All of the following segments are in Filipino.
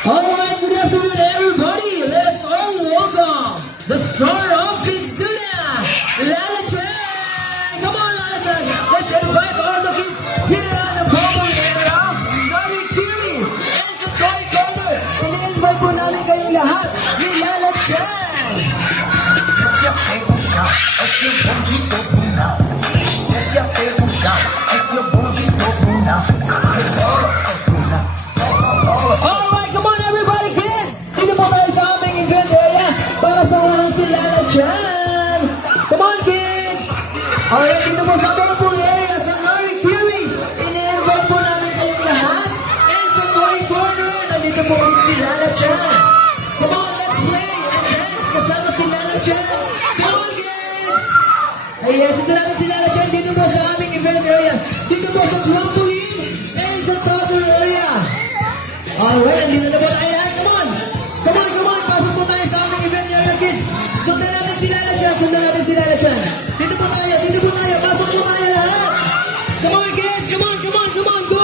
Alright, good afternoon everybody. Let's all welcome the star of Kidsuna, Lala Chan. Come on, Lala Chan. Let's invite all the kids here on the Power area. Very Kiri and sa Toy Corner. Ini-invite po namin kayong lahat, si Lala Chan. Esse é o chá, esse é o bonde do Brunão. Esse é o chá, esse é o bonde do Brunão. Alright, come on everybody, kids. Dito po tayo sa aming event area para samahan si Lala Chan. Come on, kids. Alright, dito po sa Purple area sa Nari Kiri. Ini-invite po namin kayong lahat. And sa Toy Corner, nandito po ulit si Lala Chan. Come on, let's play and dance kasama si Lala Chan. Come on, kids. Ayan, dito natin si Lala Chan dito po sa aming event area. Dito po sa trampoline and sa toddler area. Alright, nandito na po tayo. Come on! Come on, come on! Pasok po tayo sa aming event area, kids. Sundan natin si Lala Chan. Sundan natin si Lala Chan. Dito po tayo, dito po tayo. Pasok po tayo lahat. Come on, kids! Come on, come on, come on! Go!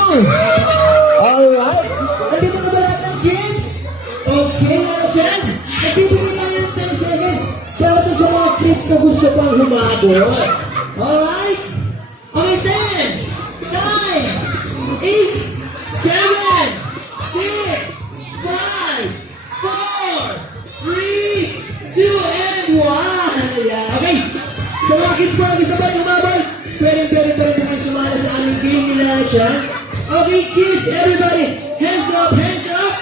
Alright. Nandito na ba lahat ng kids? Okay, Lala Chan. Nagbibigay tayo ng 10 seconds. Para to sa mga kids na gusto pang humabol. Alright? Okay, 10, 9, 8, 7, 6, 5, 4, 3, 2, and 1. Ayan. Okay. Sa mga kids po na gusto ba lumabay, pwede po kayo sumala sa aming game ni Lala Chan. Okay, kids, everybody, hands up, hands up,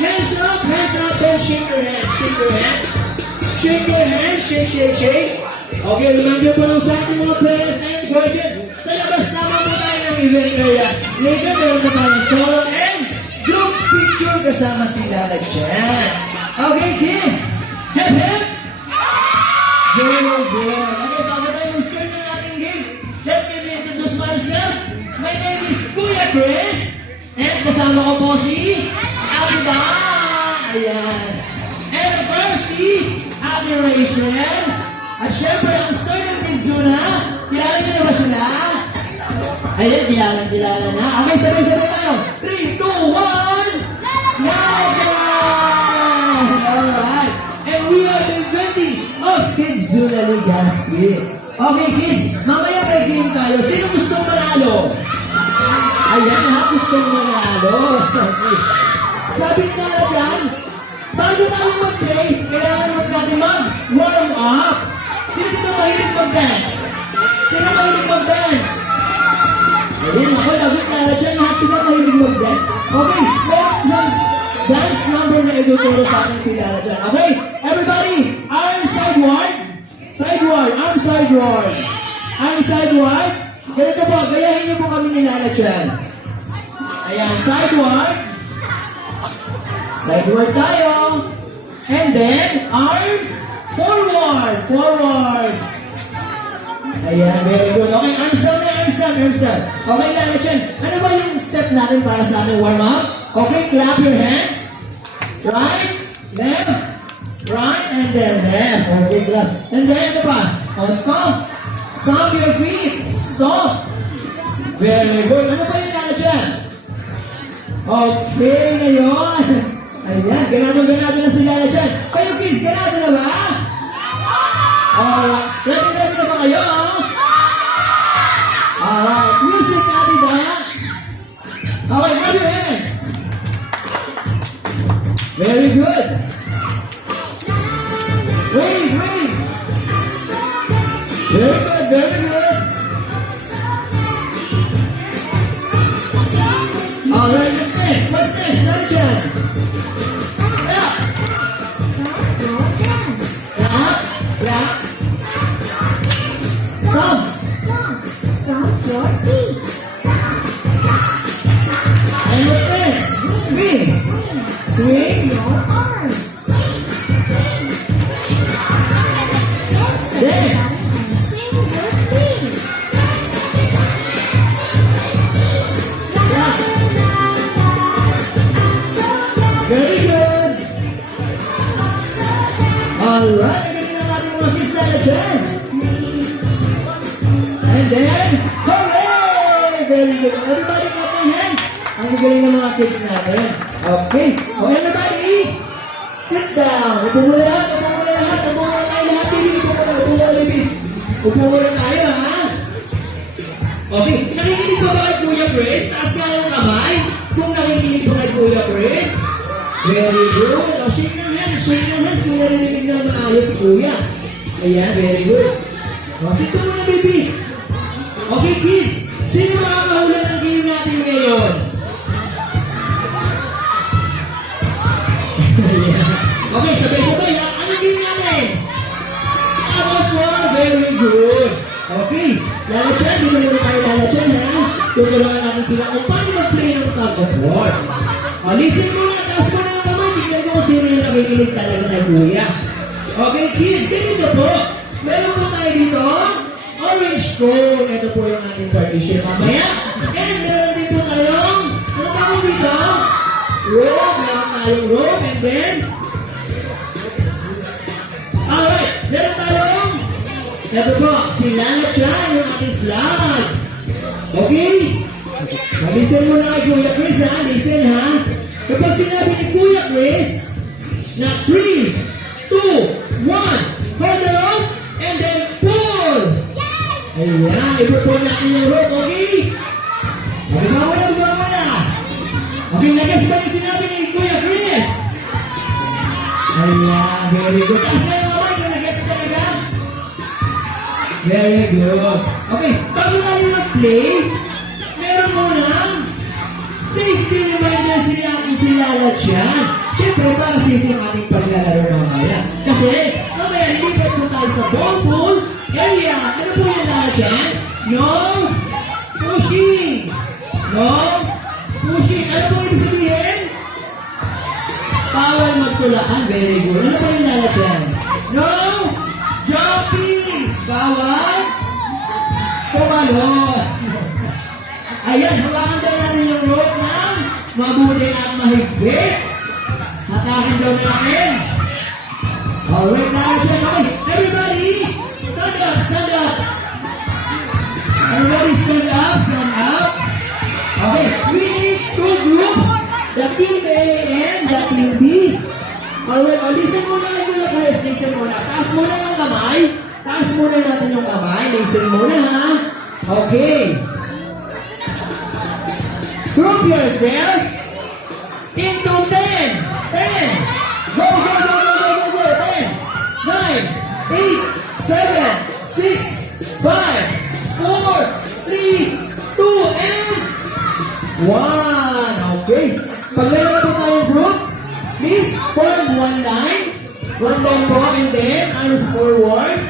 hands up, hands up, and shake your hands, shake your hands. Shake your hands, shake, shake, shake. Okay, reminder po lang sa ating mga players and guardian. Sa labas naman po tayo ng event area. Later, meron na tayong solo and group picture kasama si Lala Chan. Okay, kids. Hip, hip. Very good. Okay, bago tayo mag-start ng ating game, let me introduce myself. My name is Kuya Chris. And kasama ko po si Alba. Ayan. And of course, si Ate Rachel. At syempre, ang star ng Kidsuna. Kilala niyo na ba sila? Ayan, kilala na. Okay, sabay-sabay tayo. 3, 2, 1. Lala Chan! Alright. And we are the 20 of Kidsuna Legaspi. Okay, kids. Mamaya may game tayo. Sino gustong manalo? Ayan, lahat gustong manalo. Okay. Sabi nga na dyan, bago tayo mag-play, kailangan natin mag-warm up. Sino dito mahilig mag-dance? Sino mahilig mag-dance? Ayun, ako, lagit na dyan, lahat sila mahilig mag-dance. Okay, meron isang dance number na ituturo sa atin si Lala Chan. Okay, everybody, arm sideward. Sideward, arm sideward. Arm sideward. Ganito po, gayahin niyo po kami ni Lala Chan. Ayan, sideward. Sideward tayo. And then, arms forward. Forward. Ayan, very good. Okay, arms down na, arms down, arms down. Okay, Lala Chan, ano ba yung step natin para sa aming warm-up? Okay, clap your hands. Right, left, right, and then left. Okay, clap. And then, ano pa? Oh, stop. Stop your feet. Stop. Very good. Ano pa yung Lala Chan? Okay, ngayon. Ayan, ganado na si Lala Chan. Kayo kids, ganado na ba? Alright, ready na ba kayo? Alright, music, Ate ba? Okay, grab your hands. Very good. Wait. Very good, very good. Alright, what's this? Lala Chan. Stomp your feet. And what's this? Swing. Your arms. Dance. Sing your feet. Very good. Alright, galing na natin mga kids Lala Chan. And then, hooray! Very good. Everybody clap your hands. Ang galing ng mga kids natin. Okay. Okay, everybody. Sit down. Upo muna lahat. Upo muna lahat. Upo muna tayo lahat. Baby. Upo muna. Upo muna, baby. Upo muna tayo, ha? Okay. Nakikinig ba kay Kuya Chris? Taas nga yung kamay. Kung nakikinig ba kay Kuya Chris? Very good. O, shake ng hands. Shake ng hands kung narinig na maayos si Kuya. Ayan, very good. O, sit down muna, baby. Okay, kids. Sino makakahula ng game natin ngayon? Okay, sabay-sabay. Ano game natin? Tapos war. Very good. Okay. Lalachan. Dito naman tayo lalachan, ha? Tuturuan natin sila kung paano mag-play ng tug of war. Listen muna. Taas mo na ang kamay. Tignan ko kung sino yung nakikinig talaga ng Kuya. Okay, kids. Ganito po. Meron po tayo dito. Orange cone. Ito po yung ating partition mamaya. And meron din po tayong, ano tawag dito? Rope. Meron tayong rope. And then, alright. Meron tayong, ito po, si Lala Chan, yung ating flag. Okay? Listen muna kay Kuya Chris, ha? Listen, ha? Kapag sinabi ni Kuya Chris, na 3, 2, 1, hold the rope, and then pull! Ayan, ipupull natin yung rope, okay? Baba mo na. Okay, nag-guess ba yung sinabi ni Kuya Chris? Ayan, very good. Taas na yung kamay kung nag-guess talaga. Very good. Okay, bago tayo mag-play, meron munang safety reminder si Lala Chan. Siyempre, para safety yung ating paglalaro na mamaya. Kasi, mamaya, lipat po tayo sa ball pool area. Ano po yan, Lala Chan? No pushing. No pushing. Ano po ibig sabihin? Bawal magtulakan. Very good. Ano po yung Lala Chan? No jumping. Bawal tumalon. Ayan, hawakan daw natin yung rope ng mabuti at mahigpit. Hatakin daw natin. Alright, Lala Chan. Okay, everybody, stand up, stand up. Everybody stand up, stand up. Okay, we need two groups, the team A and the team B. Alright, listen muna kay Kuya Chris, listen muna. Taas muna yung kamay. Taas muna natin yung kamay. Listen muna, ha? Okay. Group yourself into 10. 10. Go, go, go, go, go, go, go. 10, 9, 8, 7, 6, 5, 4, 3, 2, and 1. Okay. Pag meron po tayong group, please form one line. One line po, and then arms forward.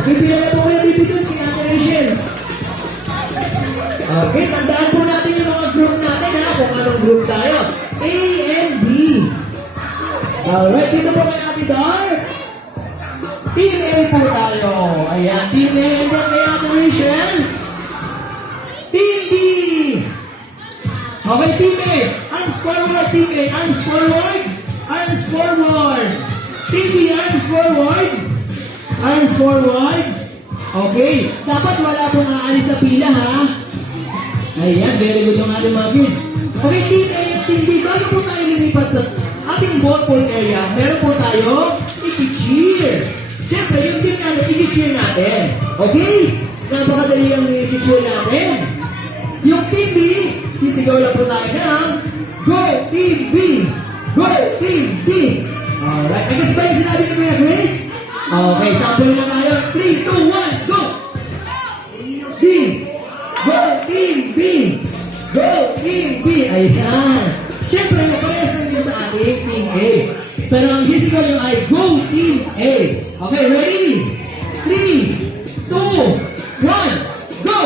Okay, pila na po kayo bibigyan si Ate Rachel. Okay, tandaan po natin yung mga group natin, ha? Kung anong group tayo. A and B. Alright, dito po kay Ate Dar. Team A po tayo. Ayan, Team A and then kay Ate Rachel. Team B. Okay, Team A. Arms forward, Team A. Arms forward. Arms forward. Team B, arms forward. Arms forward. Okay. Dapat wala pong aalis sa pila, ha? Ayan, very good yung ating mga kids. Okay, Team A at Team B. Bago po tayo lilipat sa ating ball point area, meron po tayo i-cheer. Siyempre, yung team natin, i-cheer natin. Okay? Napakadali ang i-cheer natin. Yung Team B, sisigaw lang po tayo ng Go Team B! Go Team B! Alright. I guess ba yung sinabi ni Kuya Chris? Okay, sample na tayo. 3, 2, 1, go! B! Go Team B! Go Team B! Ayan. Siyempre, yung parehas lang din sa ating Team A. Pero ang sisigaw nyo ay Go Team A! Okay, ready? 3, 2, 1, go!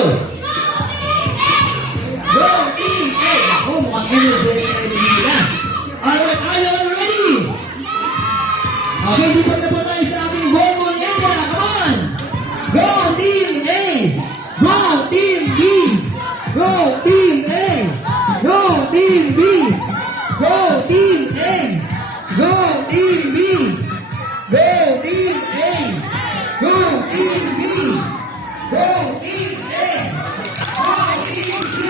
Go Team A! Ako, mukhang energy sila. Alright, are you all ready? Okay, lipat na po tayo sa ating ball point area. Come on! Go Team A! Go Team B! Go Team A! Go Team B! Go Team A! Go Team B! Go Team A! Go Team B! Go Team A! Go Team B!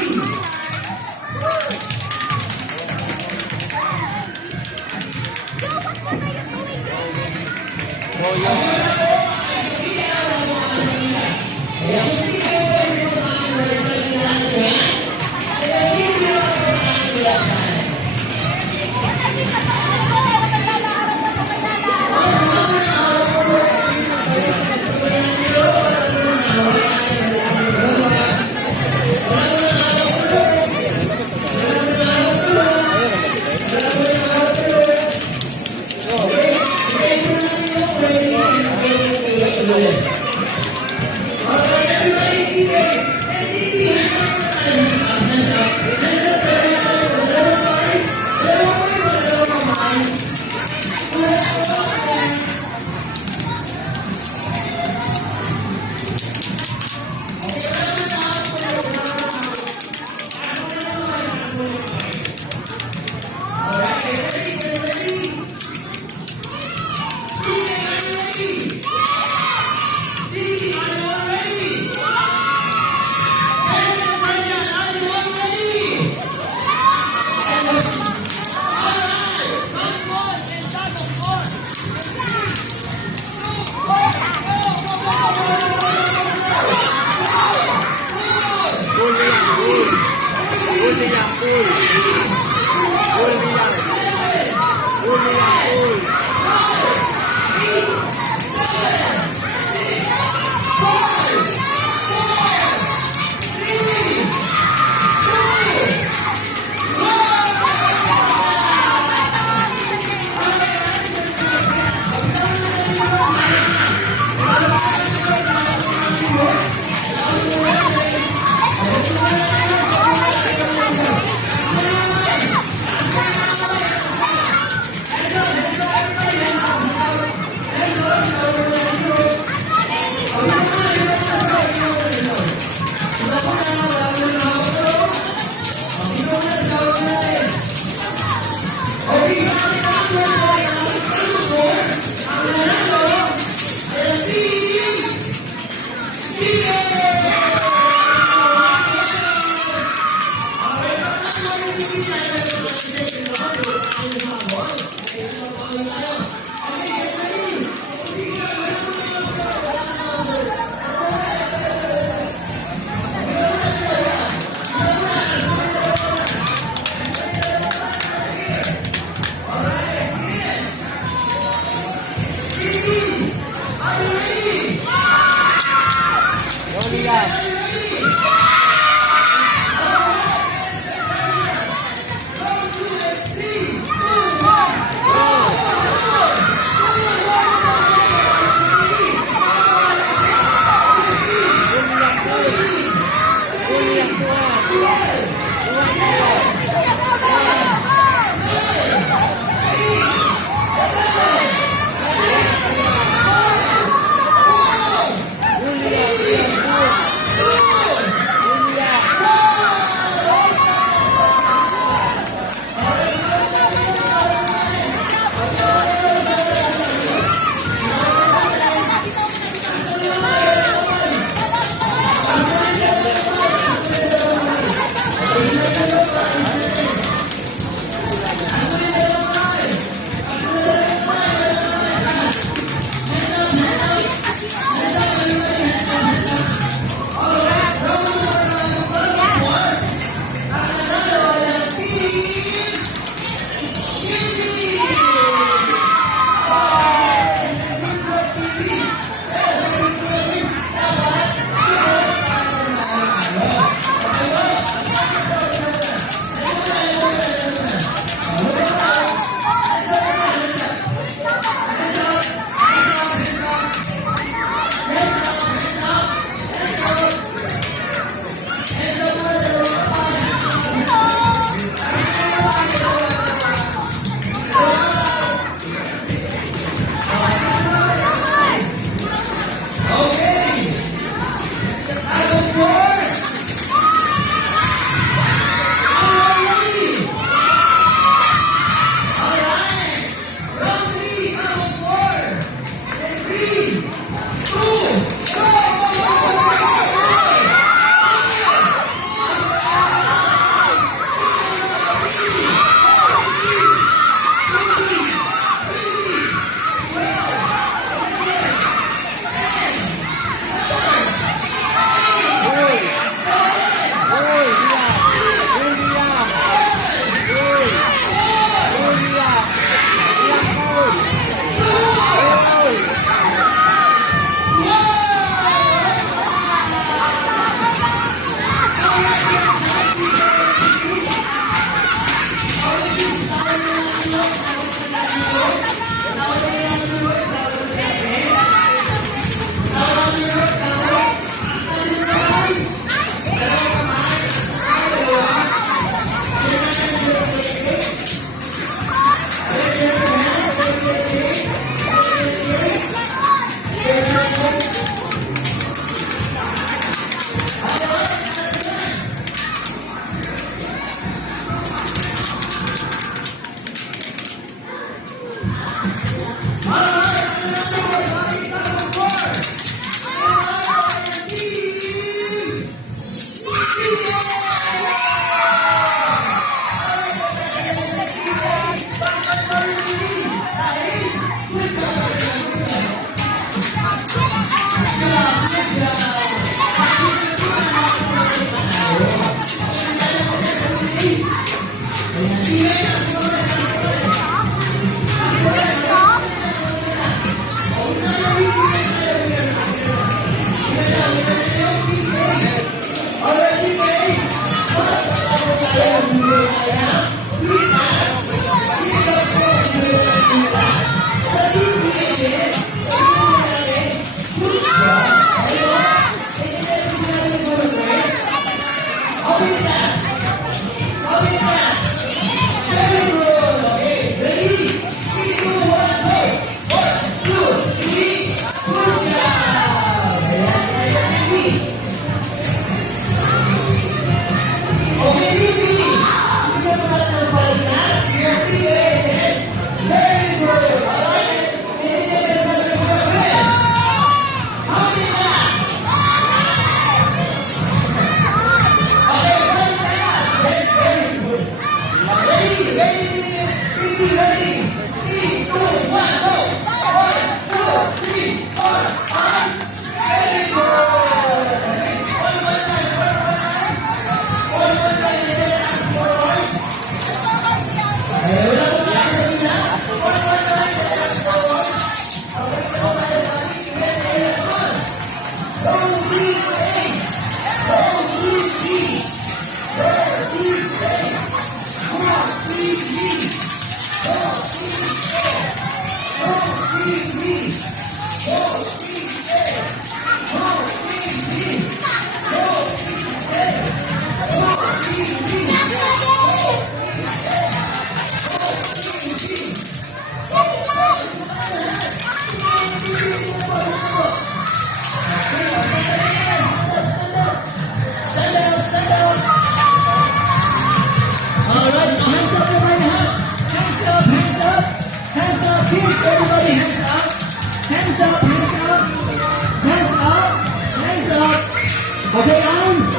Okay, arms.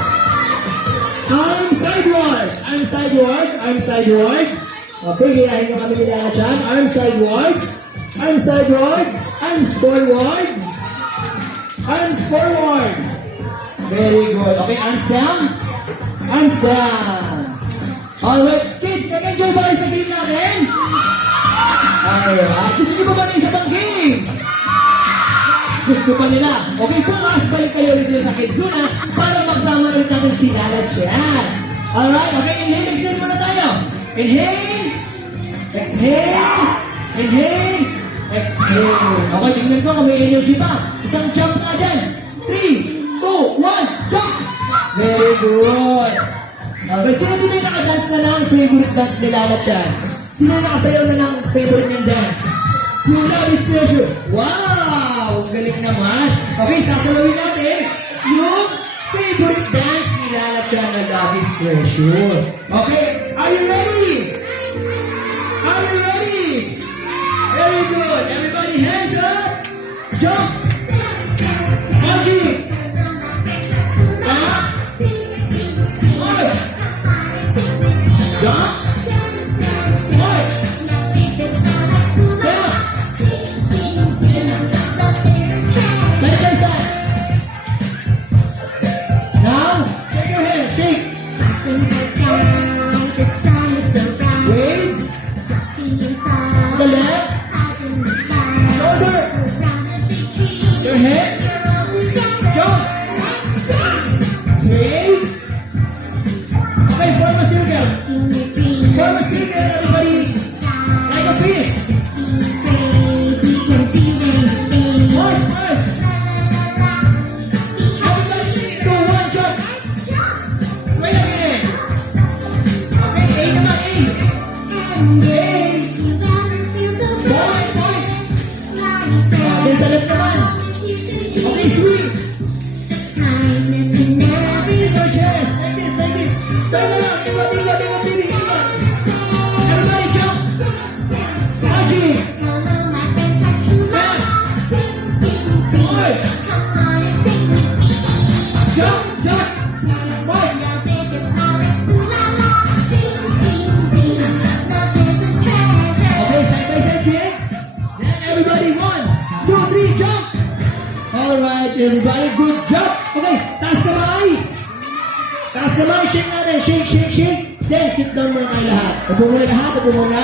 Arm sideward. Arm sideward. Arm sideward. Okay, hilahin nyo kami nila na dyan. Arm sideward. Arm sideward. Arms forward. Arms forward. Very good. Okay, arms down. Arms down. Alright, kids, nag-enjoy ba kayo sa game natin? Alright, gusto nyo ba ba ng isa pang game? Gusto pa nila. Okay, bukas balik kayo ulit din sa Kidzuna para magsama ulit natin si Lala Chan. Alright, okay, inhale, exhale muna tayo. Inhale. Exhale. Inhale. Exhale. Okay, tingnan ko kung may energy pa. Isang jump nga dyan. 3, 2, 1, jump! Very good. Okay, sino dito yung nakadance na ng favorite dance ni Lala Chan? Sino yung nakasayaw na ng favorite niyang dance? Yung Love is Treasure. Wow! Galing naman. Okay, sasalawin natin yung favorite dance ni Lala Chan na Love is Treasure. Okay, are you ready? Are you ready? Very good. Everybody hands up. Jump. Magic. Jump. March. Jump. March. Jump. Side by side. Now, shake your hand. Shake. Wave. The left. Shoulder. Your head. Jump. Swing. Okay, form a circle. Form a circle, everybody. Like a fish. March, march. Everybody, 3, 2, 1, jump. Swing again. Okay, A naman, A. A. Point, point. Then sa left naman. Okay, swing. Raise your chest. Like this, like this. Turn around. Ikot, ikot, ikot, baby. Ikot. Everybody jump. Magic. March. Jump, jump. March. Okay, side by side, kids. Then everybody, 1, 2, 3, jump. Alright, everybody, good job. Okay, taas kamay. Taas kamay, shake natin. Shake, shake, shake. Then, sit down muna tayo lahat. Upo muna lahat, upo muna.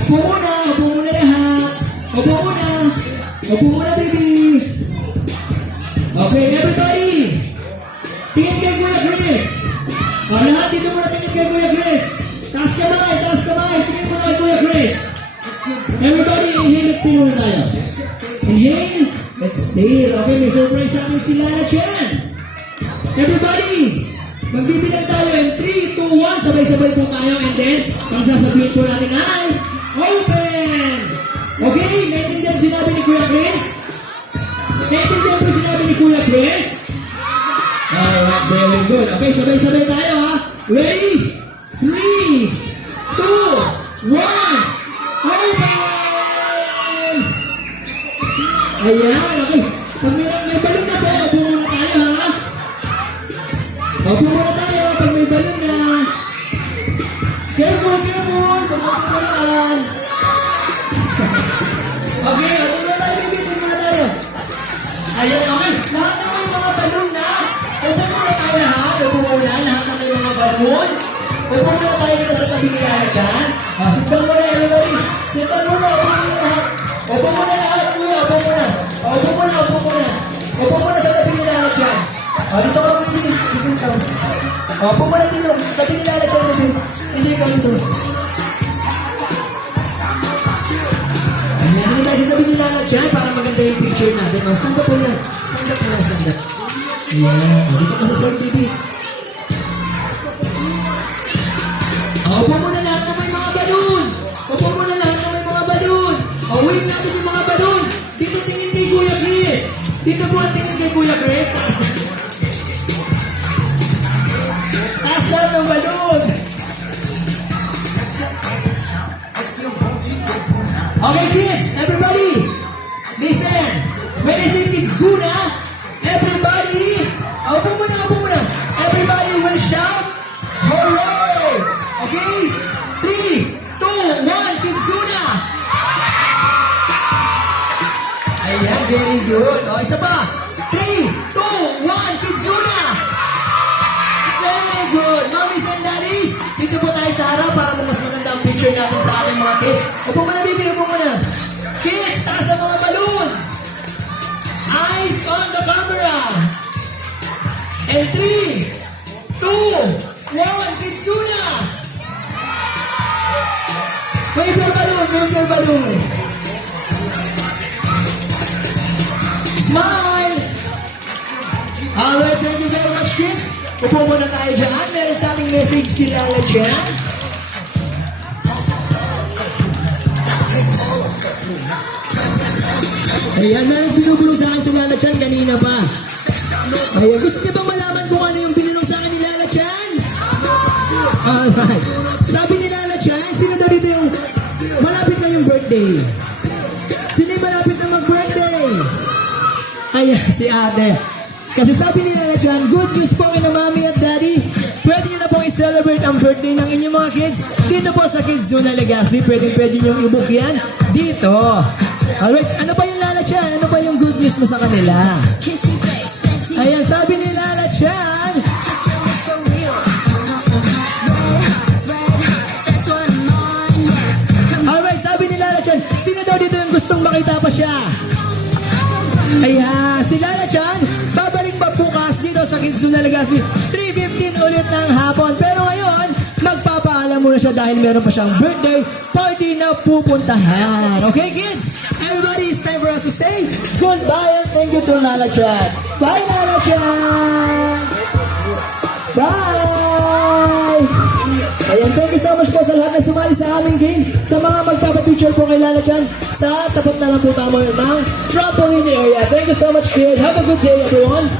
Upo muna, upo muna lahat. Upo muna. Upo muna, baby. Okay, everybody. Tingin kay Kuya Chris. Lahat dito muna tingin kay Kuya Chris. Taas kamay, taas kamay. Tingin muna kay Kuya Chris. Everybody, inhale, exhale muna tayo. Inhale, exhale. Okay, may surprise natin si Lala Chan. Everybody, magbibilang tayo in 3, 2, 1. Sabay-sabay po tayo. And then, ang sasabihin po natin ay, open! Okay, naintindihan sinabi ni Kuya Chris? Naintindihan po sinabi ni Kuya Chris? Alright, very good. Okay, sabay-sabay tayo ha. Ready? 3, 2, 1. Open! Ayan, okay. Pag may balon na po, upo muna tayo ha. Upo muna tayo pag may balon na. Careful, careful. Pagkakalakan. Okay, upo muna tayo, baby. Upo muna tayo. Ayan, okay. Lahat na may mga balon na. Upo muna tayo lahat. Upo muna. Lahat na may mga balon. Upo muna tayo dito sa tabi nila na dyan. Sit down muna, everybody. Sit down muna. Upo muna lahat. Upo muna lahat, kuya. Upo muna. Upo muna, upo muna. Upo muna sa tabi nila na dyan. Dito ka, baby. Dito ka. Upo muna dito. Tabi nila na dyan, baby. Hindi ka dito. Ayan, dito tayo sa tabi nila na dyan para maganda yung picture natin. Stand up muna. Stand up muna, stand up. Ayan. Dito ka sa side, baby. Upo muna lahat na may mga balon. Upo muna lahat na may mga balon. Wave natin yung mga balon. Dito tingin kay Kuya Chris. Dito po ang tingin kay Kuya Chris. Taas lahat ng balon. Okay, kids, everybody, listen. When I say Kidzuna, everybody good. O, isa pa. 3, 2, 1, Kids Zuna! Very good. Mommies and daddies, dito po tayo sa harap para mas maganda ang picture natin sa ating mga kids. Upo muna, baby. Upo muna. Kids, taas ang mga balloon. Eyes on the camera. And 3, 2, 1, Kids Zuna! Wave your balloon, wave your balloon. Smile! Alright, thank you very much, kids. Upo muna tayo dyan. Meron sa ating message si Lala dyan. Ayan, meron binubulong sa akin si Lala dyan kanina pa. Ayan, gusto niya bang malaman kung ano yung binulong sa akin ni Lala dyan? Alright. Sabi ni Lala dyan, sino daw dito yung malapit na yung birthday? Sino yung malapit na mag-birthday? Ayan, si ate. Kasi sabi ni Lala dyan, good news po kina mami at daddy. Pwede nyo na pong i-celebrate ang birthday ng inyong mga kids dito po sa Kids Zona Legazpi. Pwede nyo i-book yan dito. Alright, ano pa yung Lala dyan? Ano pa yung good news mo sa kanila? Ayan, sabi ni Lala dyan, alright, sabi ni Lala dyan, sino daw dito yung gustong makita pa siya? Ayan, si Lala dyan, babalik pa bukas dito sa Kids Zona Legazpi, 3:15 ulit ng hapon. Pero ngayon, magpapaalam muna siya dahil meron pa siyang birthday party na pupuntahan. Okay, kids? Everybody, it's time for us to say goodbye and thank you to Lala dyan. Bye, Lala dyan! Bye! Ayan, thank you so much po sa lahat na sumali sa aming game. Sa mga magpapapicture po kay Lala dyan, sa tapat na lang po tamo ng trampoline area. Thank you so much, kids. Have a good day, everyone.